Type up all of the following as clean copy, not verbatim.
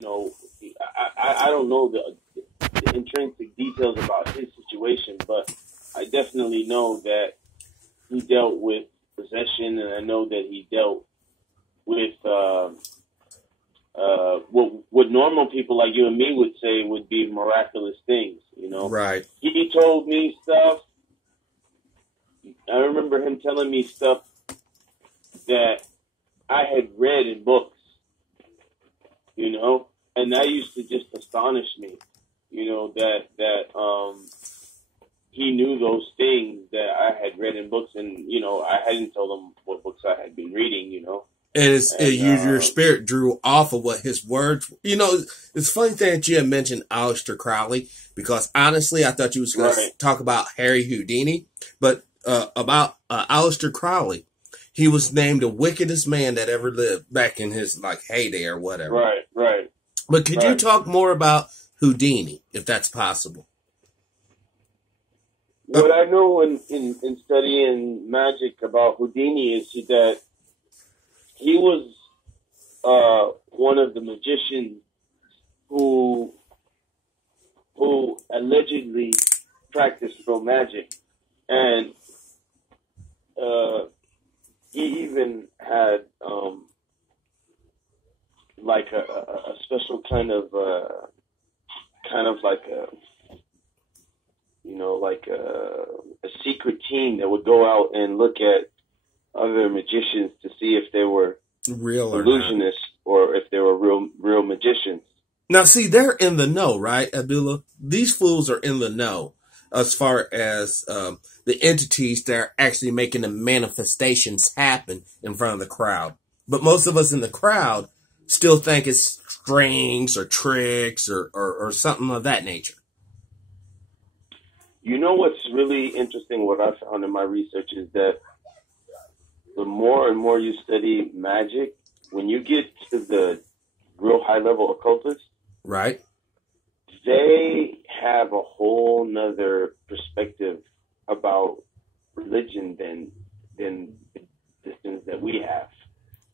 know, I don't know the intrinsic details about his situation, but I definitely know that he dealt with possession, and I know that he dealt with what normal people like you and me would say would be miraculous things. You know, Right. he told me stuff. I remember him telling me stuff that I had read in books. You know, and that used to just astonish me. You know that he knew those things that I had read in books, and you know I hadn't told him what books I had been reading. You know, And and your spirit drew off of what his words. You know, it's a funny thing that you had mentioned Aleister Crowley, because honestly, I thought you was going to talk about Harry Houdini, but about Aleister Crowley. He was named the wickedest man that ever lived back in his like heyday or whatever. Right. But could you talk more about Houdini, if that's possible? What I know in studying magic about Houdini is that he was one of the magicians who allegedly practiced real magic, and he even had like a special kind of like a, you know, like a secret team that would go out and look at other magicians to see if they were real illusionists or if they were real magicians. Now, see, they're in the know, right, Abdullah? These fools are in the know as far as the entities that are actually making the manifestations happen in front of the crowd. But most of us in the crowd still think it's strings or tricks or something of that nature. You know what's really interesting, what I found in my research is that the more and more you study magic, when you get to the real high-level occultists, right, they have a whole nother perspective about religion than the things that we have.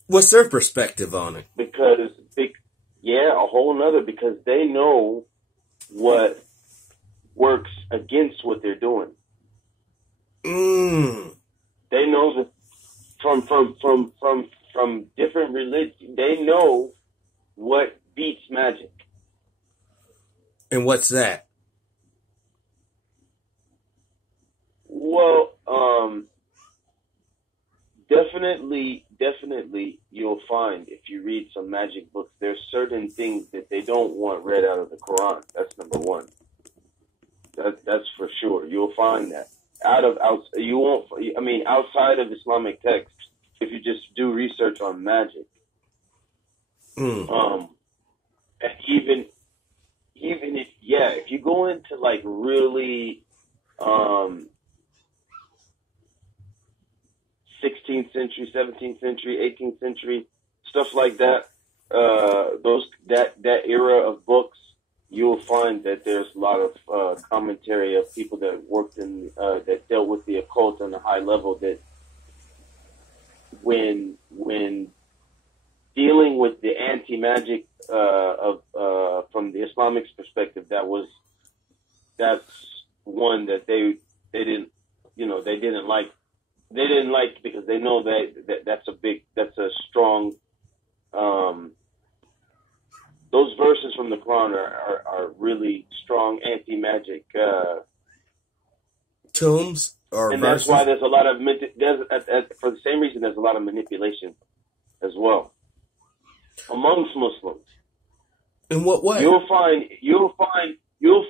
What's their perspective on it? Because, a whole nother, because they know what works against what they're doing. They know that from different religions, they know what beats magic. And what's that? Well, definitely you'll find, if you read some magic books, there's certain things that they don't want read out of the Quran. That's number one. That's for sure. You'll find that you won't. I mean, outside of Islamic texts, if you just do research on magic, even if you go into like really 16th century, 17th century, 18th century stuff like that, that era of books, you'll find that there's a lot of commentary of people that worked in that dealt with the occult on a high level, that when dealing with the anti-magic from the Islamic perspective, that's one that they didn't like. They didn't like because they know that's a strong. Those verses from the Quran are really strong anti-magic tombs, and that's why there's a lot of for the same reason there's a lot of manipulation as well amongst Muslims. In what way? You'll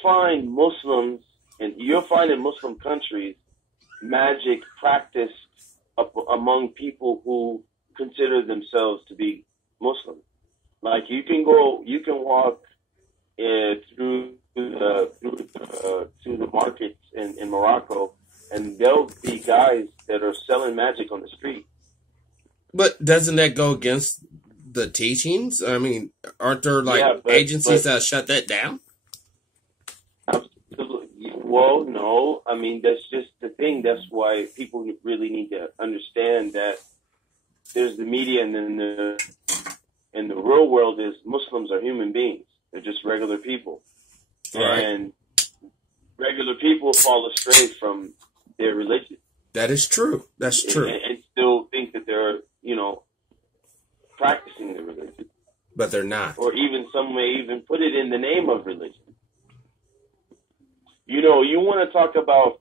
find Muslims, and you'll find in Muslim countries magic practiced among people who consider themselves to be Muslim. Like you can walk through the markets in Morocco, and there'll be guys that are selling magic on the street. But doesn't that go against the teachings? I mean, aren't there agencies that shut that down? Well, no. I mean, that's just the thing. That's why people really need to understand that there's the media, and then And the real world is Muslims are human beings. They're just regular people. Right. And regular people fall astray from their religion. That is true. That's true. And still think that they're, practicing the religion. But they're not. Or even some may even put it in the name of religion. You want to talk about,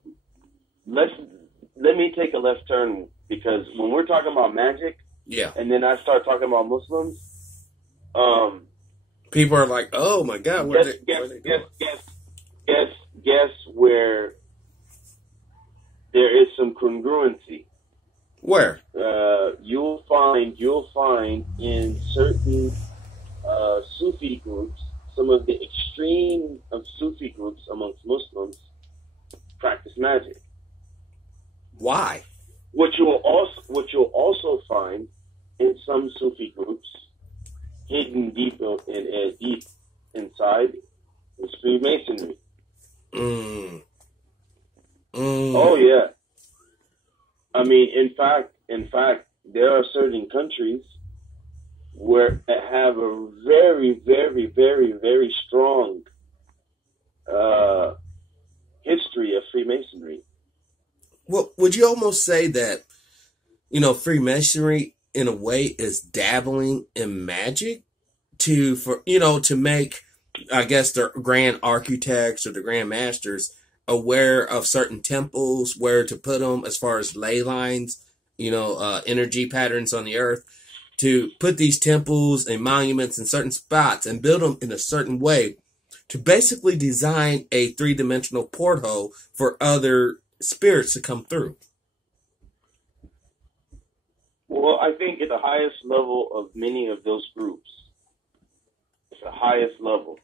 let me take a left turn, because when we're talking about magic, yeah, and then I start talking about Muslims, people are like, "Oh my God, guess where there is some congruency. Where? You'll find in certain Sufi groups, some of the extreme of Sufi groups amongst Muslims practice magic. Why? What you'll also find in some Sufi groups, hidden deep inside, is Freemasonry. Oh yeah. I mean, in fact, there are certain countries where have a very, very, very, very strong history of Freemasonry. Well, would you almost say that, Freemasonry in a way is dabbling in magic to make, I guess, the grand architects or the grand masters aware of certain temples, where to put them as far as ley lines, energy patterns on the earth, to put these temples and monuments in certain spots and build them in a certain way to basically design a three-dimensional porthole for other spirits to come through. Well, I think at the highest level of many of those groups, it's the highest level.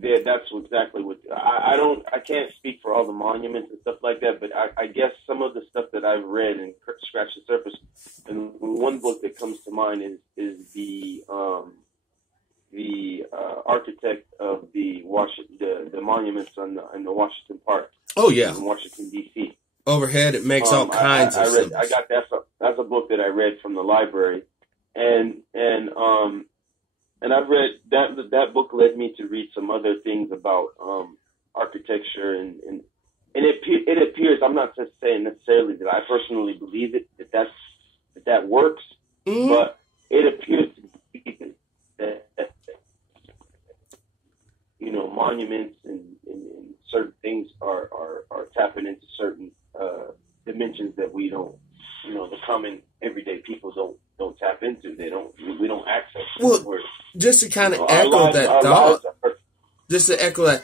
That's exactly what I can't speak for all the monuments and stuff like that, but I guess some of the stuff that I've read and scratched the surface. And one book that comes to mind is the architect of the monuments in the Washington Park. Oh yeah, in Washington D.C. Overhead, it makes all kinds of symbols. I got that's a book that I read from the library, and I've read that book led me to read some other things about architecture and it appears, I'm not just saying necessarily that I personally believe it, that works, but it appears to be that monuments and certain things are tapping into certain dimensions that we don't, the common everyday people don't tap into. We don't access. Well, just to kind of echo that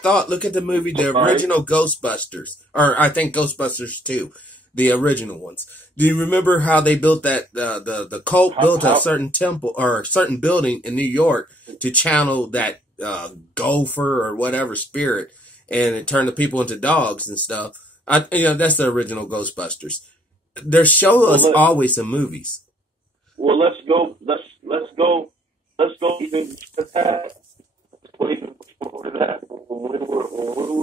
thought, look at the movie, the original Ghostbusters, or I think Ghostbusters 2, the original ones. Do you remember how they built that, the cult built a certain temple or a certain building in New York to channel that gopher or whatever spirit, and it turned the people into dogs and stuff. That's the original Ghostbusters. They're showing us always in movies. Well, let's go even before that. When we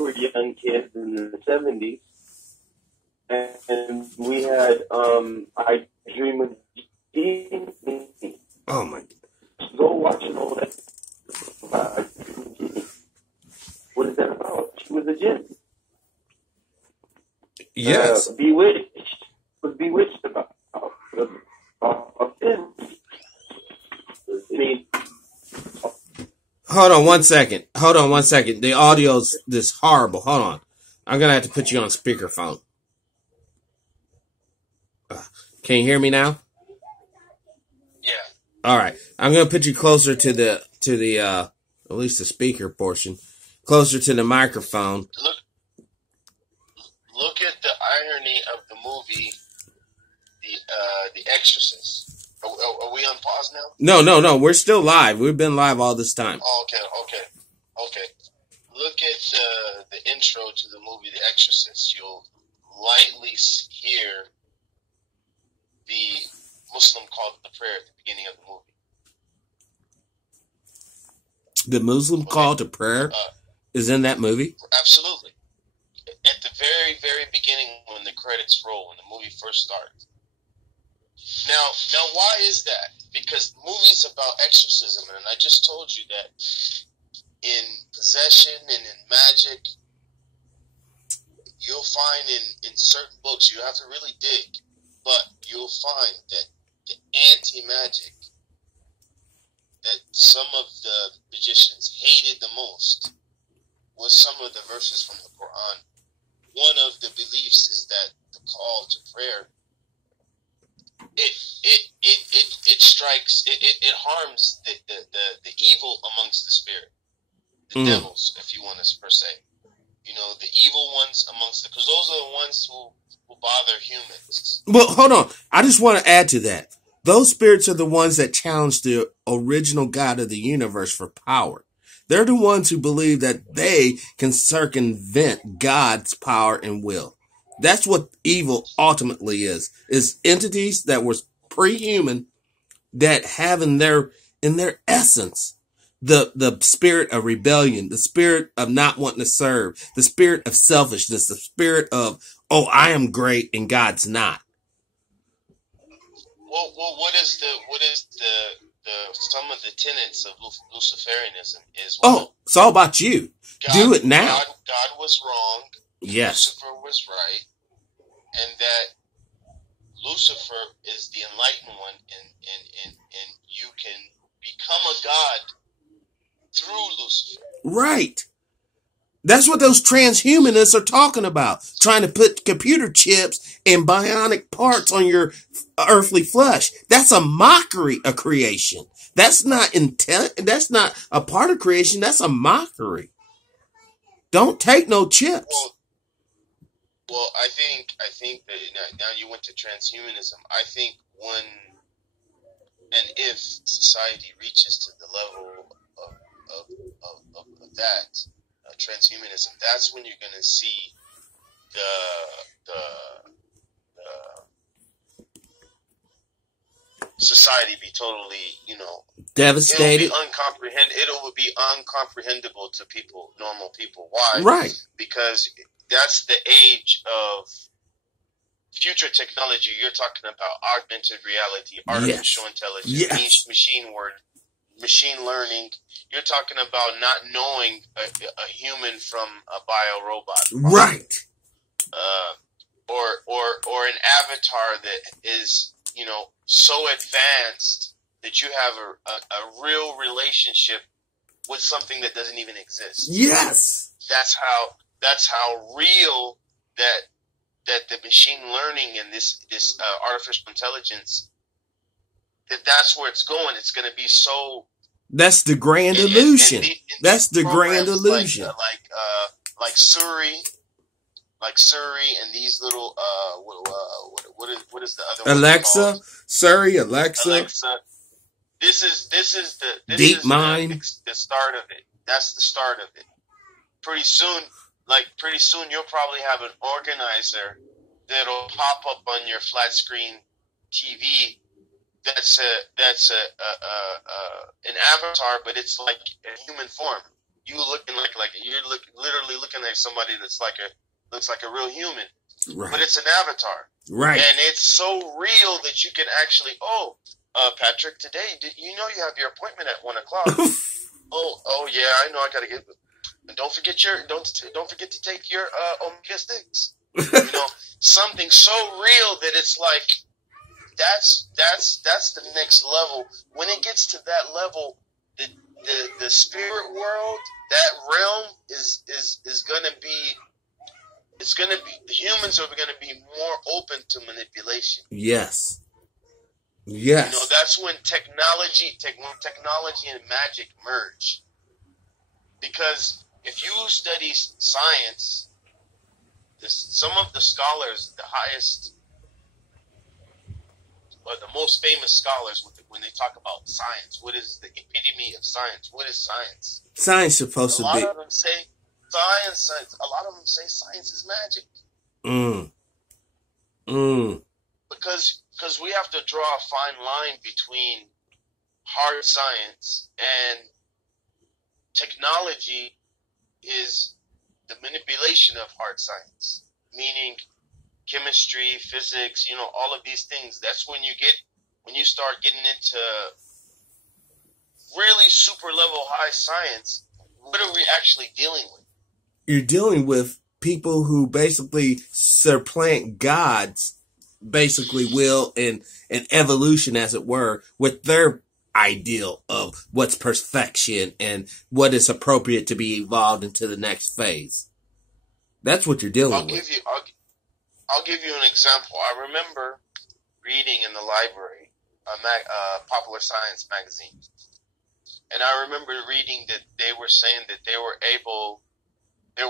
were young kids in the 70s, and we had I Dream of Jeannie. Oh my! Go watch an old What is that about? She was a djinn. Yes. Bewitched. Was bewitched about him. I mean, Hold on one second. The audio's this horrible. Hold on. I'm going to have to put you on speakerphone. Can you hear me now? Yeah. All right. I'm going to put you closer to the at least the speaker portion, closer to the microphone. Look at the irony of the movie, The Exorcist. Are we on pause now? No. We're still live. We've been live all this time. Oh, okay. Look at the intro to the movie The Exorcist. You'll lightly hear the Muslim call to prayer at the beginning of the movie. The Muslim call to prayer is in that movie? Absolutely. At the very, very beginning, when the credits roll, when the movie first starts, Now, why is that? Because movies about exorcism, and I just told you that in possession and in magic, you'll find in certain books, you have to really dig, but you'll find that the anti-magic that some of the magicians hated the most was some of the verses from the Quran. One of the beliefs is that the call to prayer, it strikes, it harms the evil amongst the spirit, the devils, if you want to per se. You know, the evil ones amongst because those are the ones who bother humans. Well, hold on. I just want to add to that. Those spirits are the ones that challenge the original God of the universe for power. They're the ones who believe that they can circumvent God's power and will. That's what evil ultimately is entities that were pre-human that have in their essence the spirit of rebellion, the spirit of not wanting to serve, the spirit of selfishness, the spirit of, oh, I am great and God's not. Well, what is the some of the tenets of Luciferianism is? Well, oh, it's all about you. Do it now. God was wrong. Yes. Lucifer was right, and that Lucifer is the enlightened one, and you can become a god through Lucifer. Right. That's what those transhumanists are talking about. Trying to put computer chips and bionic parts on your earthly flesh. That's a mockery of creation. That's not intent. That's not a part of creation. That's a mockery. Don't take no chips. Well, I think that now you went to transhumanism. I think when and if society reaches to the level of that transhumanism, that's when you're going to see the society be totally, devastated. It will be uncomprehendable to people, normal people. Why? Right. Because that's the age of future technology. You're talking about augmented reality, artificial intelligence, machine learning. You're talking about not knowing a human from a bio robot. Right. Or an avatar that is, so advanced that you have a real relationship with something that doesn't even exist. Yes. That's how real that the machine learning and this artificial intelligence, that's where it's going. It's going to be so. That's the grand illusion. That's the grand illusion. Like Siri, and these little what is the other Alexa, one called? Siri, Alexa. This is the DeepMind. the start of it. That's the start of it. Pretty soon you'll probably have an organizer that'll pop up on your flat screen TV. That's an avatar, but it's like a human form. You looking like literally looking like somebody that's looks like a real human, right. But it's an avatar, right? And it's so real that you can actually, Patrick, today, you have your appointment at 1:00. oh yeah, I know. I gotta get. And don't forget to take your omega-6. Something so real that it's like that's the next level. When it gets to that level, the spirit world, that realm is gonna be. It's gonna be, the humans are gonna be more open to manipulation. Yes. That's when technology and magic merge. Because if you study science, some of the scholars, the highest or the most famous scholars, when they talk about science, what is the epitome of science? What is science? Science supposed to be. A lot of them say science. A lot of them say science is magic. Because we have to draw a fine line between hard science and technology is the manipulation of hard science, meaning chemistry, physics, all of these things. That's when you get when you start getting into really super level high science, what are we actually dealing with? You're dealing with people who basically supplant God's basically will and evolution, as it were, with their ideal of what's perfection and what is appropriate to be evolved into the next phase. That's what you're dealing with. I'll give you an example. I remember reading in the library a popular science magazine, and I remember reading that they were saying that they were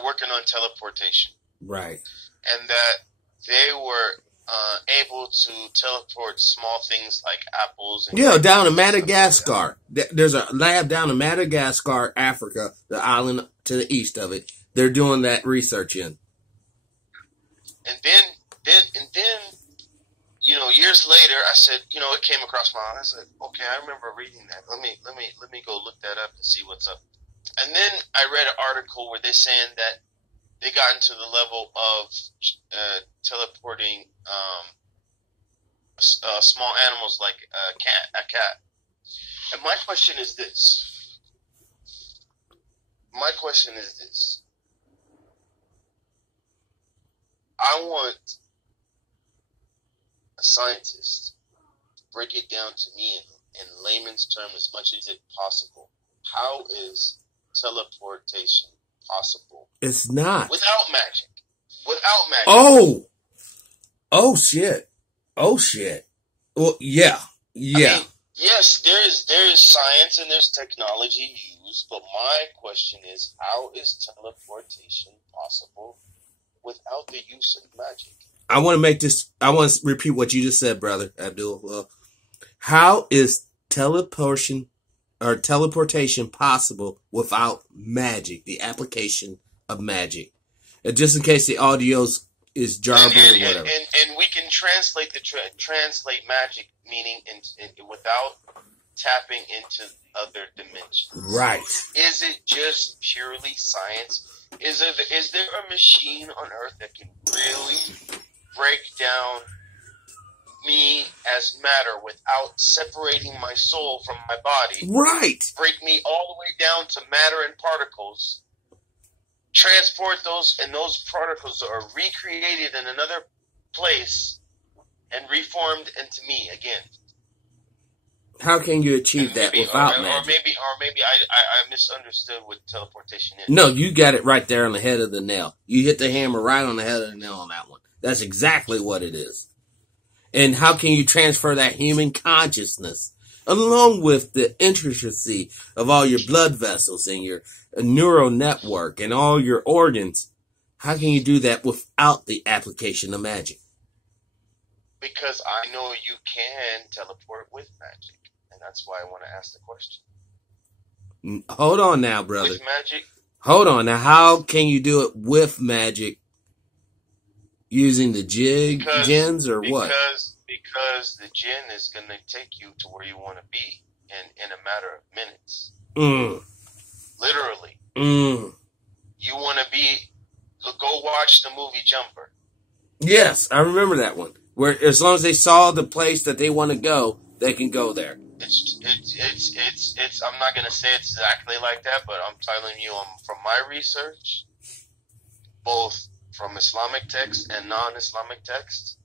working on teleportation, right, and that they were able to teleport small things like apples. And down in Madagascar. There's a lab down in Madagascar, Africa, the island to the east of it. They're doing that research in. And then, years later, I said, it came across my mind. I said, okay, I remember reading that. Let me go look that up and see what's up. And then I read an article where they're saying that they got into the level of teleporting small animals like a cat. And my question is this. I want a scientist to break it down to me in layman's terms as much as it's possible. How is teleportation possible? It's not. Without magic. Oh shit. Well, yeah. I mean, yes, there is science and there's technology used, but my question is, how is teleportation possible without the use of magic? I want to repeat what you just said, brother Abdullah. How is teleportation possible without magic, the application of magic? And just in case the audio is jarbled or whatever. And we can translate translate magic, meaning without tapping into other dimensions. Right. Is it just purely science? Is there a machine on Earth that can really break down me as matter without separating my soul from my body? Right. Break me all the way down to matter and particles. Transport those, and those particles are recreated in another place and reformed into me again. How can you achieve that without magic? Or maybe I misunderstood what teleportation is. No, you got it right there on the head of the nail. You hit the hammer right on the head of the nail on that one. That's exactly what it is. And how can you transfer that human consciousness along with the intricacy of all your blood vessels and your neural network and all your organs? How can you do that without the application of magic? Because I know you can teleport with magic. And that's why I want to ask the question. Hold on now, brother. With magic? Hold on now. How can you do it with magic? Using the jinns or what? Because the jinn is going to take you to where you want to be in a matter of minutes. Literally. You want to go watch the movie Jumper. Yes, I remember that one. Where as long as they saw the place that they want to go, they can go there. It's I'm not going to say it's exactly like that, but I'm telling you from my research, both from Islamic texts and non-Islamic texts,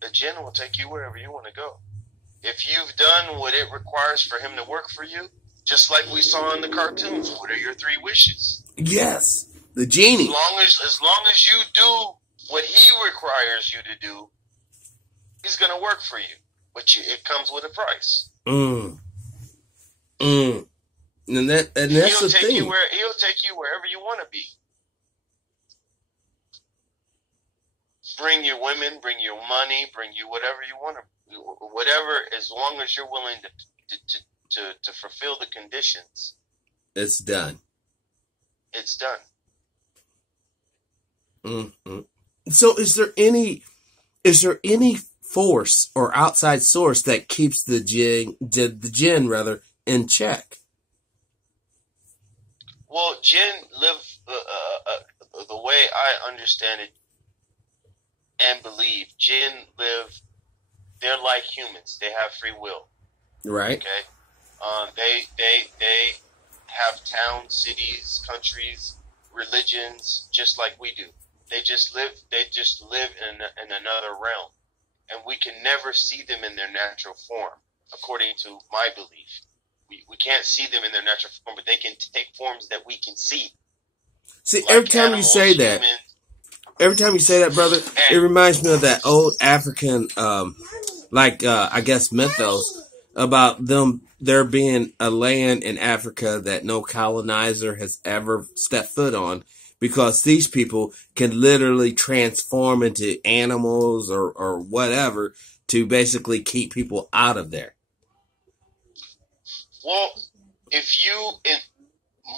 the jinn will take you wherever you want to go. If you've done what it requires for him to work for you, just like we saw in the cartoons, what are your 3 wishes? Yes, the genie. As long as you do what he requires you to do, he's going to work for you. But it comes with a price. And that's the thing. He'll take you wherever you want to be. Bring your women, bring your money, bring you whatever you want to, whatever, as long as you're willing to fulfill the conditions. It's done. It's done. So is there any force or outside source that keeps the jinn rather in check? Well, jinn live the way I understand it and believe. Jinn live they're like humans. They have free will. Right. Okay. They have towns, cities, countries, religions, just like we do. They just live in another realm, and we can never see them in their natural form, according to my belief. We can't see them in their natural form, but they can take forms that we can see. See, Like every time animals, you say that, brother, it reminds me of that old African, I guess mythos about there being a land in Africa that no colonizer has ever stepped foot on, because these people can literally transform into animals or whatever to basically keep people out of there. Well,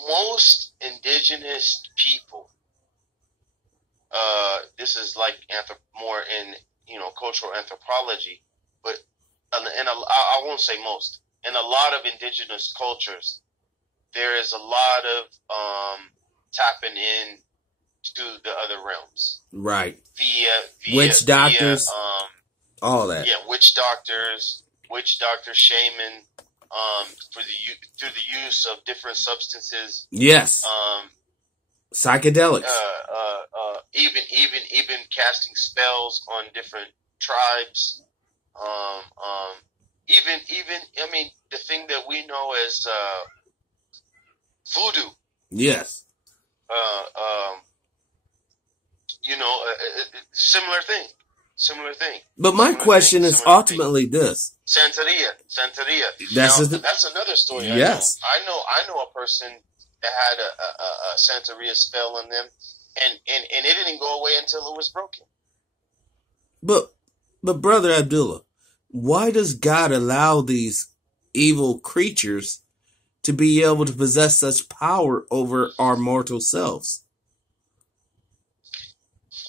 most indigenous people, this is like more in cultural anthropology, but I won't say most. In a lot of indigenous cultures, there is a lot of tapping in to the other realms, right? Via witch doctors, all that. Yeah, witch doctors, shaman, through the use of different substances. Yes. Psychedelics. Even casting spells on different tribes. Even the thing that we know as voodoo. Yes. Similar thing. But my question is ultimately this: Santeria. That's another story. Yes. I know a person that had a Santeria spell on them, and it didn't go away until it was broken. But Brother Abdullah, why does God allow these evil creatures to be able to possess such power over our mortal selves?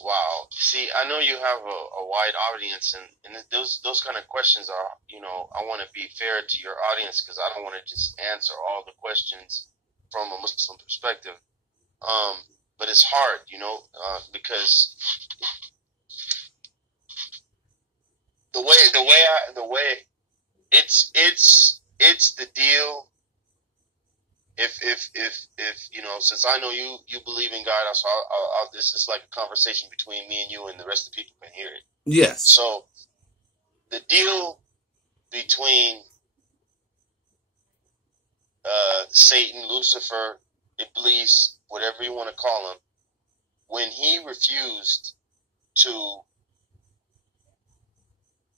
Wow. See, I know you have a wide audience, and those kind of questions are, I want to be fair to your audience, because I don't want to just answer all the questions from a Muslim perspective. But it's hard, because the way it's the deal. If since I know you believe in God, so this is like a conversation between me and you, and the rest of the people can hear it. Yes. So the deal between Satan, Lucifer, Iblis, whatever you want to call him, when he refused to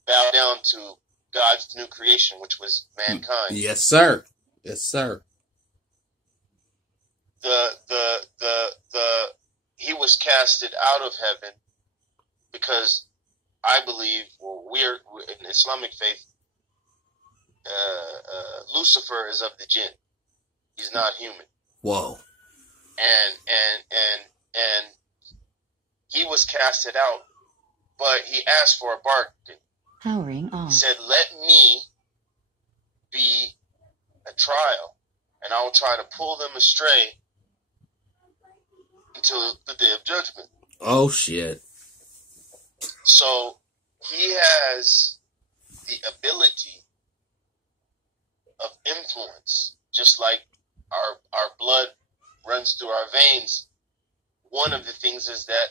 bow down to God's new creation, which was mankind. Yes, sir. Yes, sir. He was casted out of heaven, because I believe, we're in Islamic faith, Lucifer is of the jinn. He's not human. Whoa. And he was casted out, but he asked for a bargain. Powering on. He said, "Let me be a trial, and I will try to pull them astray until the day of judgment." Oh, shit. So he has the ability of influence, just like our blood runs through our veins. One of the things is that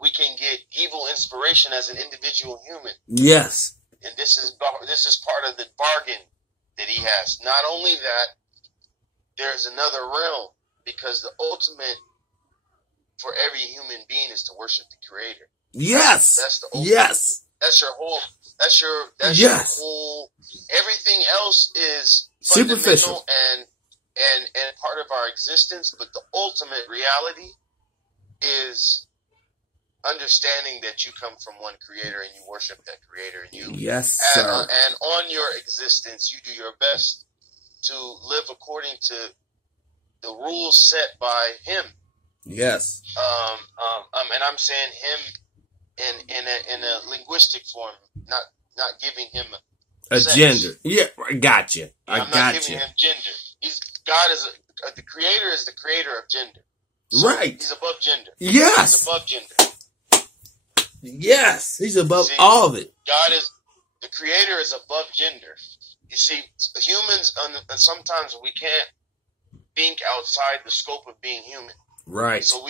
we can get evil inspiration as an individual human. Yes. And this is part of the bargain that he has. Not only that, there's another realm, because the ultimate for every human being is to worship the Creator. Yes. That's the ultimate. Yes. That's your whole. That's your whole. Everything else is superficial and part of our existence. But the ultimate reality is understanding that you come from one Creator and you worship that Creator, and you sir. And on your existence, you do your best to live according to the rules set by Him. Yes. And I'm saying Him in a linguistic form, not giving Him a sex. gender. Yeah, I got you. I'm not giving Him gender. God is the Creator is the creator of gender. So right. He's above gender. Yes. He's above gender. Yes, He's above all of it. God The Creator is above gender. You see, humans, sometimes we can't think outside the scope of being human. Right. So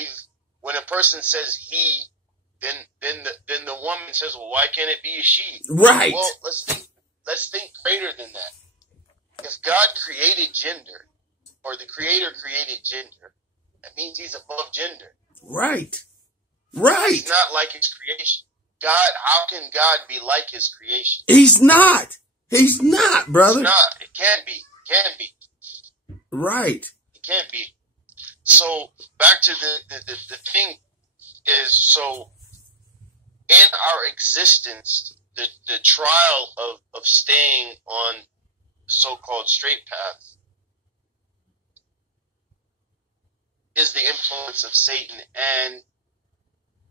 when a person says he, then the woman says, well, why can't it be a she? Right. Well, let's think greater than that. If God created gender, or the Creator created gender, that means He's above gender. Right. Right. He's not like His creation. God, how can God be like His creation? He's not. He's not, brother. It's not. It can't be. It can't be. Right. It can't be. So back to the thing is, so in our existence, the trial of staying on the so-called straight path is the influence of Satan and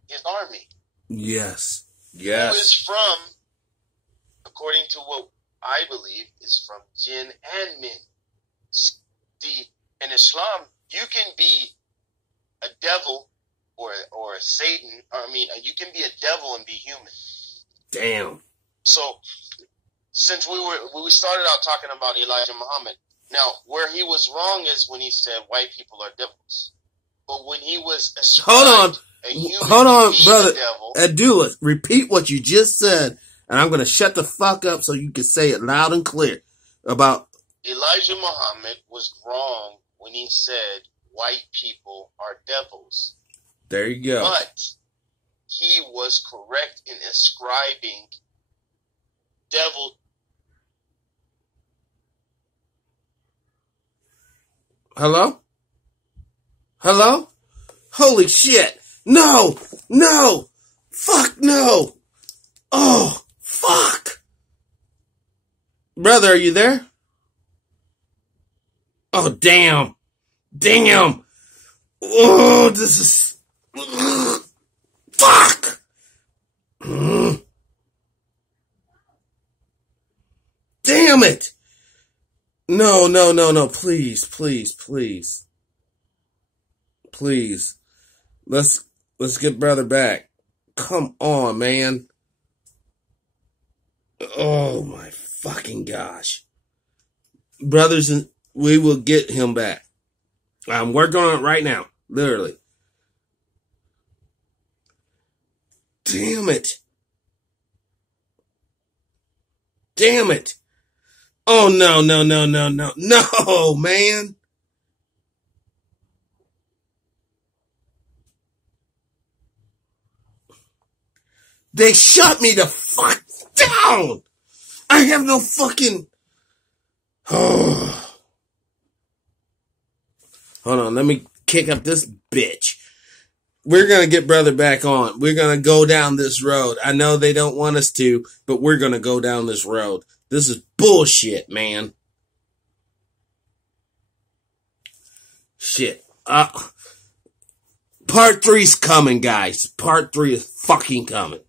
his army. Yes. Who is from, according to what I believe, is from jinn and min. See, in Islam, you can be a devil or a Satan. You can be a devil and be human. Damn. So, since we started out talking about Elijah Muhammad, now where he was wrong is when he said white people are devils. But when he was Hold on, brother. Devil, Abdullah, repeat what you just said, and I'm going to shut the fuck up so you can say it loud and clear. About Elijah Muhammad was wrong when he said white people are devils. There you go. But he was correct in ascribing devil. Hello? Hello? Holy shit. No. No. Fuck no. Oh, fuck. Brother, are you there? Oh, damn. Damn. Oh, this is... Fuck. Damn it. No. Please. Please. Let's get brother back. Come on, man. Oh my fucking gosh. Brothers, we will get him back. I'm working on it right now. Literally. Damn it. Damn it. Oh, no. No, man. They shut me the fuck down. I have no fucking... Oh. Hold on, let me kick up this bitch. We're going to get brother back on. We're going to go down this road. I know they don't want us to, but we're going to go down this road. This is bullshit, man. Shit. Part 3's coming, guys. Part 3 is fucking coming.